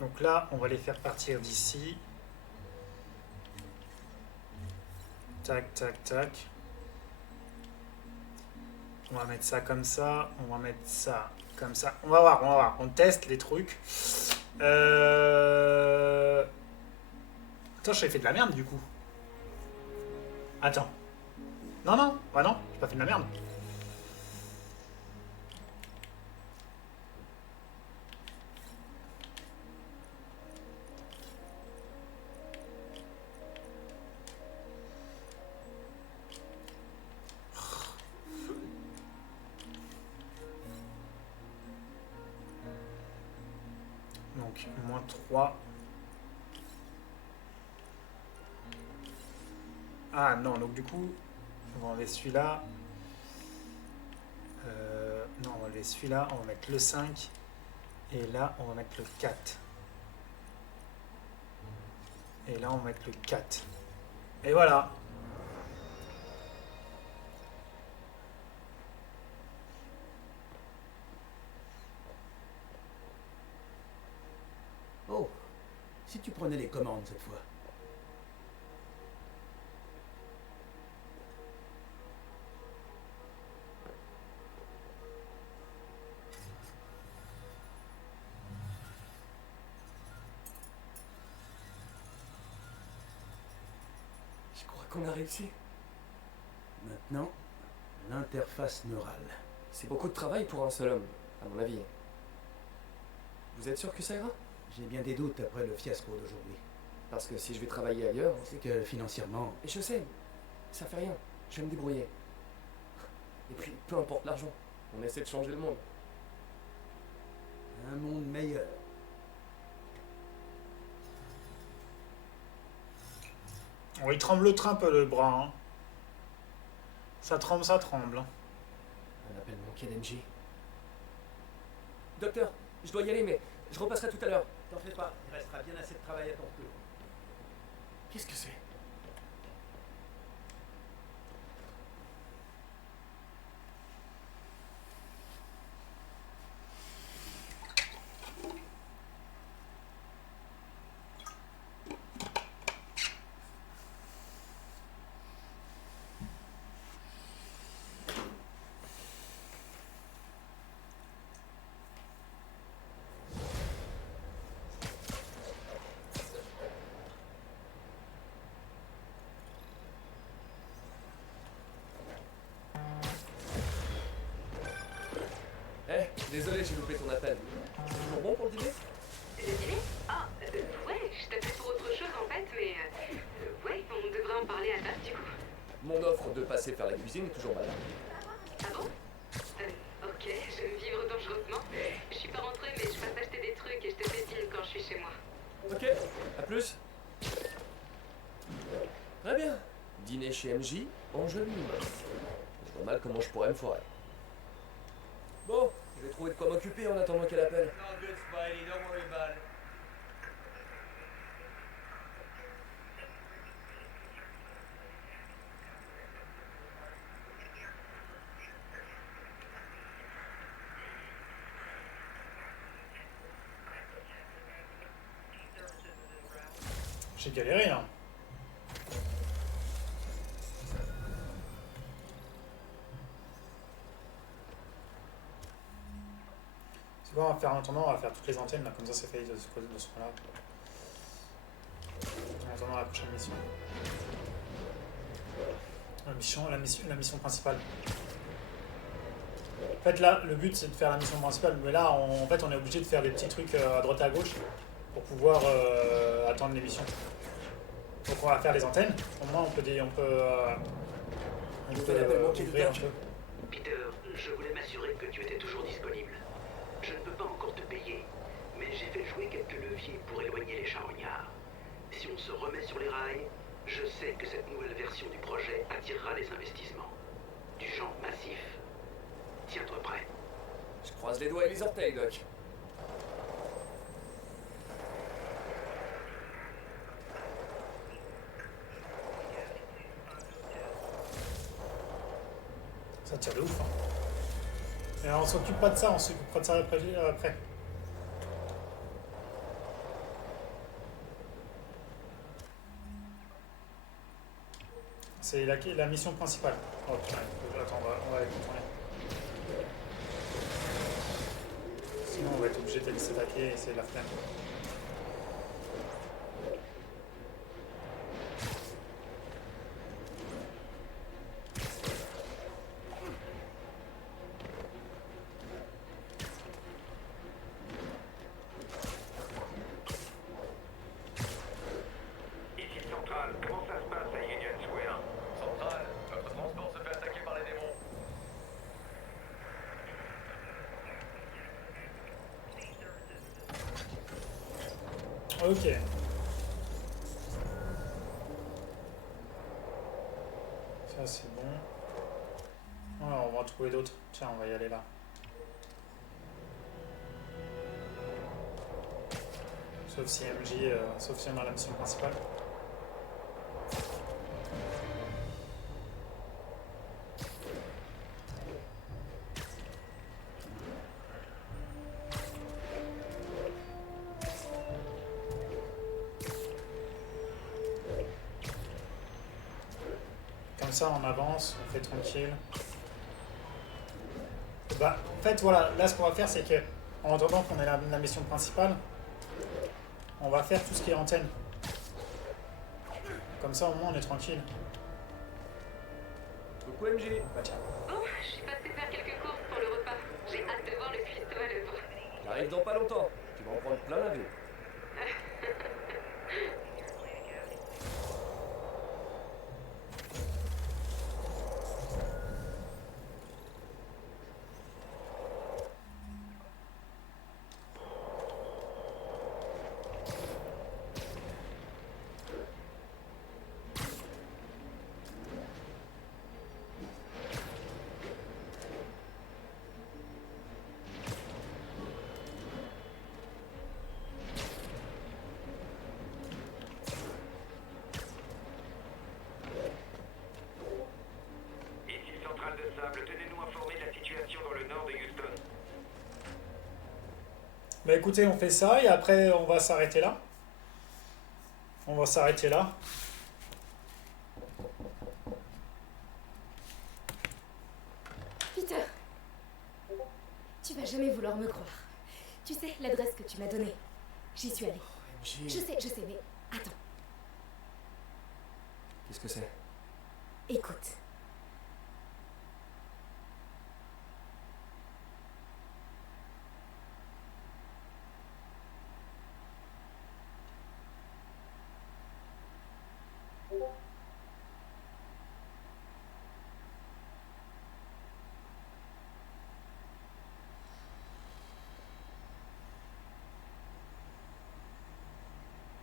Donc là, on va les faire partir d'ici. Tac, tac, tac. On va mettre ça comme ça. On va mettre ça comme ça. On va voir, on va voir. On teste les trucs. Attends, j'ai fait de la merde du coup. Attends. Non, non. Bah non, j'ai pas fait de la merde. Donc, moins 3. Ah non, donc du coup, on va enlever celui-là. Non, on va enlever celui-là, on va mettre le 5. Et là, on va mettre le 4. Et là, on va mettre le 4. Et voilà. Oh, si tu prenais les commandes cette fois. Je crois qu'on a réussi. Maintenant, l'interface neurale. C'est beaucoup de travail pour un seul homme, à mon avis. Vous êtes sûr que ça ira? J'ai bien des doutes après le fiasco d'aujourd'hui. Parce que si je vais travailler ailleurs... C'est que financièrement... Et je sais, ça fait rien. Je vais me débrouiller. Et puis, peu importe l'argent, on essaie de changer le monde. Un monde meilleur. Oh, il tremble un peu le bras. Hein. Ça tremble, ça tremble. Un appel manqué d'Engie. Docteur, je dois y aller, mais je repasserai tout à l'heure. T'en fais pas, il restera bien assez de travail à ton retour. Qu'est-ce que c'est? Désolé, j'ai loupé ton appel. C'est toujours bon pour le dîner? Le dîner? Ah, ouais, je t'appelais pour autre chose en fait, mais ouais, on devrait en parler à table du coup. Mon offre de passer faire la cuisine est toujours valable. Ah bon? Ok, je vais vivre dangereusement. Je suis pas rentrée, mais je passe acheter des trucs et je te fais signe quand je suis chez moi. Ok, à plus. Très bien. Dîner chez MJ, Angeline. Je vois mal comment je pourrais me foirer. Bon, je vais trouver de quoi m'occuper en attendant qu'elle appelle. All good, Spidey. Don't worry about it. J'ai galéré, hein. C'est bon, on va faire en attendant, on va faire toutes les antennes, là, comme ça c'est fait de ce point-là. En attendant la prochaine mission. La mission principale. En fait, là, le but c'est de faire la mission principale, mais là, en fait, on est obligé de faire des petits trucs à droite et à gauche pour pouvoir attendre les missions. Donc on va faire les antennes, au moins on peut ouvrir un peu. Peter, je voulais m'assurer que tu étais toujours disponible. Je ne peux pas encore te payer, mais j'ai fait jouer quelques leviers pour éloigner les charognards. Si on se remet sur les rails, je sais que cette nouvelle version du projet attirera les investissements. Du genre massif. Tiens-toi prêt. Je croise les doigts et les orteils, Doc. Ça tire de ouf, hein. Et on s'occupe pas de ça, on s'occupera de ça après. C'est la mission principale. Oh putain, attends, on va aller contourner. Sinon on va être obligé de s'attaquer et c'est la flemme. Ici Central, comment ça se passe à Union Square? Central, notre transport se fait attaquer par les démons. Ok. Ça c'est bon. Alors on va en trouver d'autres. Tiens, on va y aller là. Sauf si MJ, sauf si on a la mission principale. Comme ça on avance, on fait tranquille. Bah, en fait voilà, là ce qu'on va faire c'est que en attendant qu'on ait la mission principale, on va faire tout ce qui est antenne. Comme ça au moins on est tranquille. Coucou MJ. Bah tiens. Bon, je suis passée faire quelques courses pour le repas. J'ai hâte de voir le cuistot à l'œuvre. J'arrive dans pas longtemps. Tu vas en prendre plein la vue. Bah écoutez, on fait ça et après on va s'arrêter là. On va s'arrêter là. Peter, tu vas jamais vouloir me croire. Tu sais, l'adresse que tu m'as donnée, j'y suis allée. MJ. Je sais, mais attends, Qu'est-ce que c'est? écoute.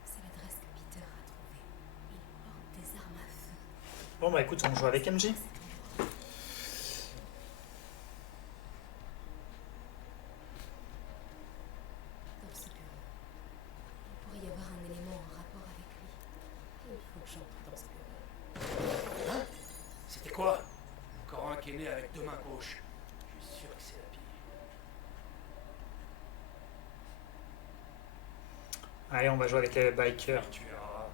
C'est l'adresse que Peter a trouvée. Il porte des armes à feu. Bon bah écoute, on joue avec MJ. Dans ce bureau, il pourrait y avoir un élément en rapport avec lui. Il faut que j'entre dans ce bureau. Hein? C'était quoi? Encore un qui est né avec deux mains gauches. Je suis sûr que c'est la pire. Allez, on va jouer avec les bikers. Tu verras.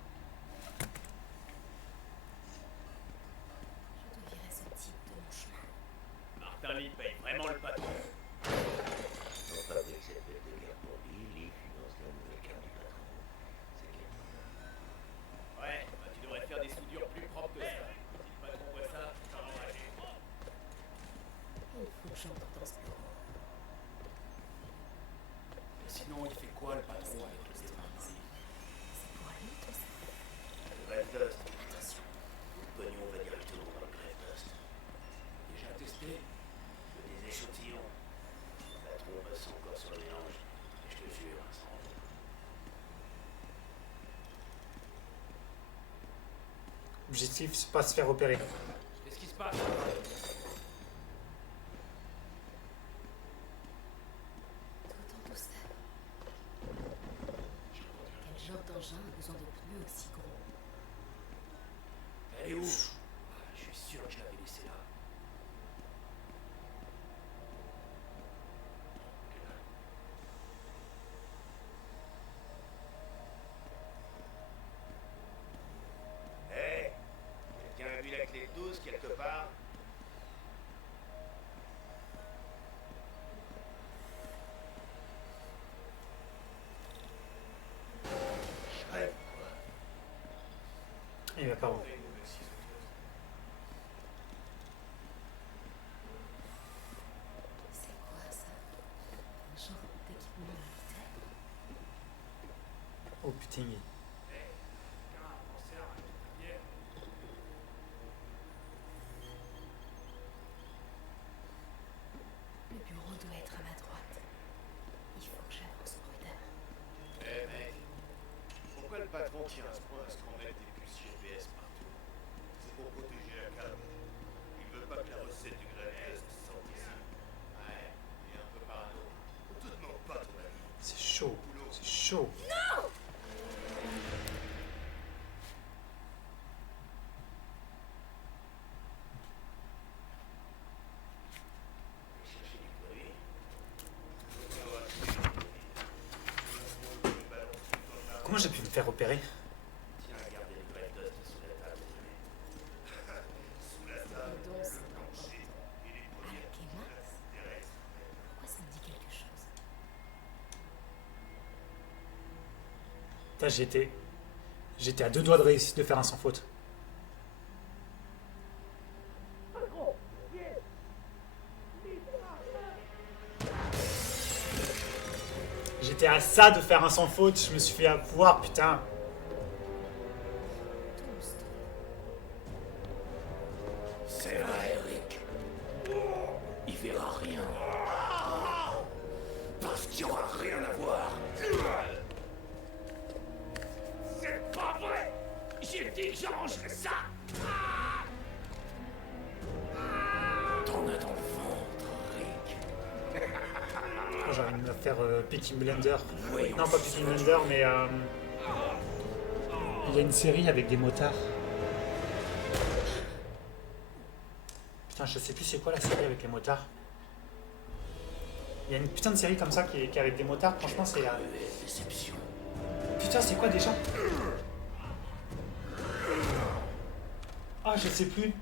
Je dois virer ce type de mon chemin. Martin Lee paye vraiment le patron. Non pas avec cette bête de guerre pour lui, Lee finance la nouvelle carte du patron. C'est quel Ouais, bah tu devrais faire des soudures plus propres que ça. Si le patron voit ça, ça va enrager. Il faut que j'entre dans ce bureau. Mais sinon, il fait quoi le patron avec le destin? C'est pour aller tout ça. Le Grave Dust. Attention. Le pognon va directement dans le Grave Dust. Déjà testé? Que des échantillons. Le patron passe encore sur le mélange. Et je te jure, ça rend fou. Objectif, c'est pas se faire opérer. Qu'est-ce qui se passe? Tout en douceur. Quel genre d'engin a besoin de pneus aussi gros? Elle est où? Ah, je suis sûr que je l'avais laissée là. Hé, quelqu'un a vu la clé de 12 quelque part? Je rêve, quoi. Il va pas où. C'est quoi ça? Un genre d'équipement militaire? Oh putain. Le bureau doit être à ma droite. Il faut que j'avance prudemment. Eh mec, pourquoi le patron tient à ce point à ce qu'on mette des puces GPS partout? C'est pour protéger la cave. Il veut pas que la recette du Grave se sorte ici. Ouais, il est un peu parano. On te demande pas ton avis. C'est chaud. C'est chaud. Non! Chercher du produit. Comment j'ai pu me faire opérer? Tiens, regardez le Grave Dust sous la table, désolé. Sous la table. Le don, c'est plancher. Et les premières Alec et Max? terrestres. Pourquoi ça me dit quelque chose? Putain, j'étais à deux doigts de réussir de faire un sans faute. J'étais à ça de faire un sans faute, je me suis fait avoir, putain. C'est vrai, Eric. Il verra rien. Parce qu'il n'y aura rien à voir. C'est pas vrai. J'ai dit que j'arrangerais ça. T'en as dans le ventre, Rick. Oh, j'ai envie de me faire Peaky Blender. Voyons Non, pas Peaky Blender, mais il y a une série avec des motards. Putain, je sais plus c'est quoi la série avec les motards. Il y a une putain de série comme ça qui est avec des motards, franchement c'est la... Déception. Putain c'est quoi déjà? Ah je sais plus.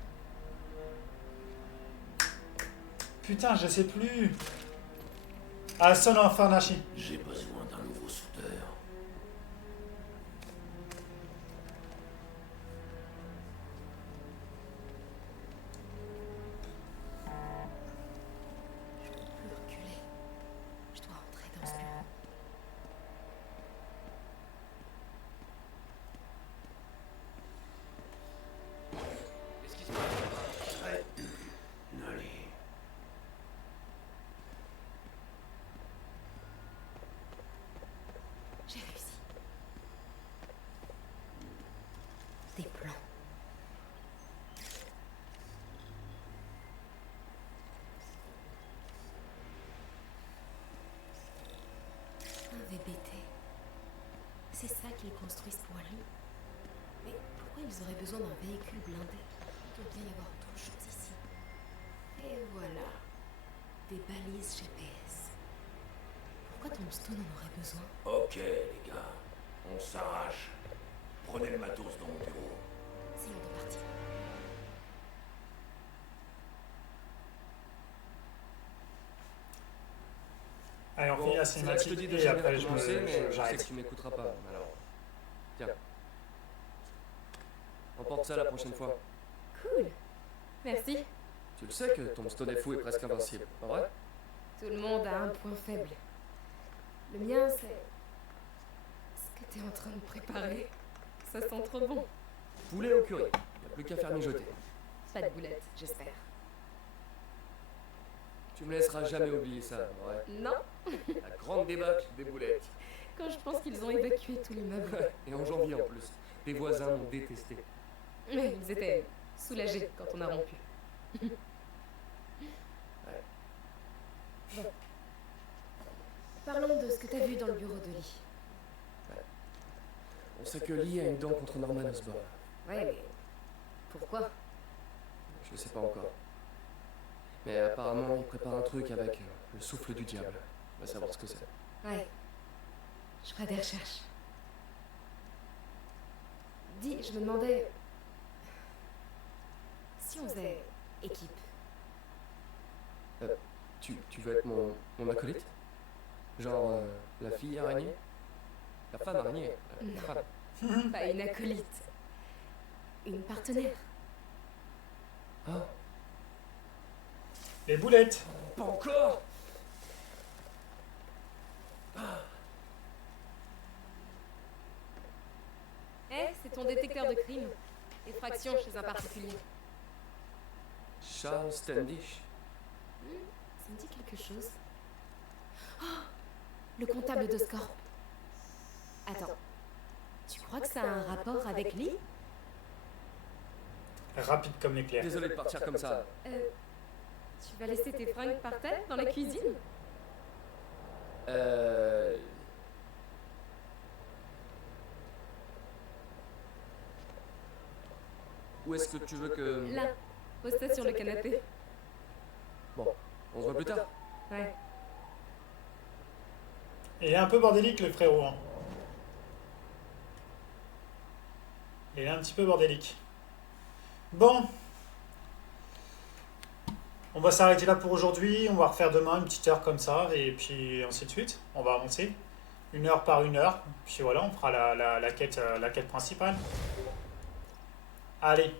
Putain je sais plus. Ah Son of Anarchy. J'ai besoin d'un nouveau soudeur. Je dois entrer dans ce bureau. Qu'est-ce qui se passe? Ouais. Allez. J'ai réussi. Des plans. Un VBT. C'est ça qu'ils construisent pour lui. Mais pourquoi ils auraient besoin d'un véhicule blindé? Il doit bien y avoir autre chose ici. Et voilà. Des balises GPS. Pourquoi Tombstone en aurait besoin? Ok, les gars. On s'arrache. Prenez le matos dans mon bureau. C'est l'heure de partir. Allez on finit la c'est là que je te cinématique dis de et jamais après recommencer, mais je sais que j'arrête. tu m'écouteras pas, alors... Tiens. Emporte ça la prochaine fois. Cool. Merci. Tu le sais que Tombstone est fou et presque invincible, pas vrai? Tout le monde a un point faible. Le mien, c'est... ce que t'es en train de préparer. Ça sent trop bon. Poulet au curry, y'a plus qu'à faire mijoter. Pas de boulettes, j'espère. Tu me laisseras jamais oublier ça, ouais. Non. La grande débâcle des boulettes. Quand je pense qu'ils ont évacué tout l'immeuble. Et en janvier en plus. Tes voisins m'ont détesté. Mais ils étaient soulagés quand on a rompu. Ouais. Bon. Parlons de ce que t'as vu dans le bureau de Lee. On sait que Lee a une dent contre Norman Osborn. Ouais, mais... pourquoi? Je sais pas encore. Mais apparemment, il prépare un truc avec le souffle du diable. On va savoir ce que c'est. Ouais. Je ferai des recherches. Dis, je me demandais... si on faisait équipe. Tu veux être mon acolyte? Genre la fille araignée? La femme araignée? La Non. femme. Pas une acolyte. Une partenaire. Ah, Les boulettes. pas encore! Eh, c'est ton détecteur de crime. Effraction chez un particulier. Charles Standish. Ça me dit quelque chose. Oh, le comptable de Scorp. Attends. Tu crois que ça a un rapport avec Lee? Rapide comme l'éclair. Désolé de partir comme ça. Tu vas laisser tes fringues par terre dans la cuisine? Où est-ce que tu veux que... Là, posté sur le canapé. Bon, on se voit plus tard. Ouais. Il est un peu bordélique le frérot. Hein. Il est un petit peu bordélique. Bon. On va s'arrêter là pour aujourd'hui. On va refaire demain une petite heure comme ça. Et puis ainsi de suite. On va avancer. 1 heure par 1 heure. Puis voilà, on fera la quête principale. Allez.